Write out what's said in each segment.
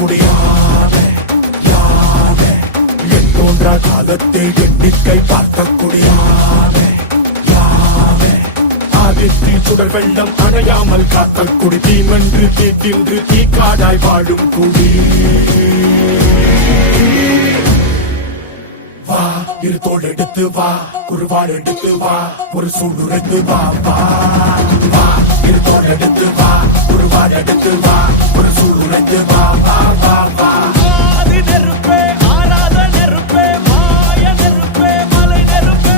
பார்க்கக்கூடியாவே யாவே என் தோன்றா காலத்தை எண்ணிக்கை பார்க்கக்கூடியாவே யாவே ஆதித்தி சுடர் வெள்ளம் அணையாமல் காத்தல் குடி தீமென்று தீட்டின்று தீக்காடாய் வாழும் குடி வா இரு தோள் எடுத்து வா குருவாள் எடுத்து வா ஒரு சூடுரைத்து வா வா வா இரு தோள் எடுத்து வா குருவாள் எடுத்து வா ஒரு சூடுரைத்து வா வா வா வா நெருப்பே ஆராத நெருப்பே மாய நெருப்பே மலை நெருப்பே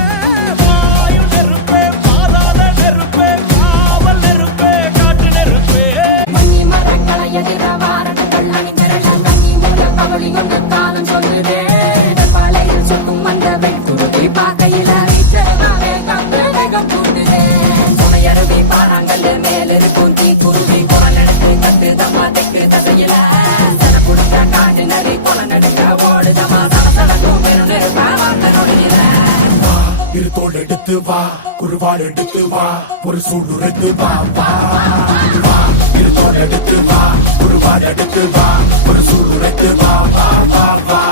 வாயு நெருப்பே பாதாள நெருப்பே காவல் நெருப்பே காட்டு நெருப்பே மணி மரங்களை எதிர வாரட்டு கள்ளணி மிரள தண்ணி மூல கவலி கொண்டு காலம் சொல்லுதே பாலையில் சொக்கும் அந்த வெட்டுருவி பார்க்கையில வேகம் கூட்டுதே சுமையருவி பாறாங்கல் மேல் இருக்கும் தீ குருவி குரல் எடுத்து கட்டு தம்மா தெக்கு தசையில சன குடுத்த காட்டு நரி கொலை நடுங்க ஓடுதமா சடசடக்கும் பெருநெருப்பா வார்த்த நொடியில இரு தோள் எடுத்து வா குருவாள் எடுத்து வா ஒரு சூடுரைத்து வா வா வா இரு தோள் எடுத்து வா குருவாள் எடுத்து வா ஒரு சூடுரைத்து வா வா வா வா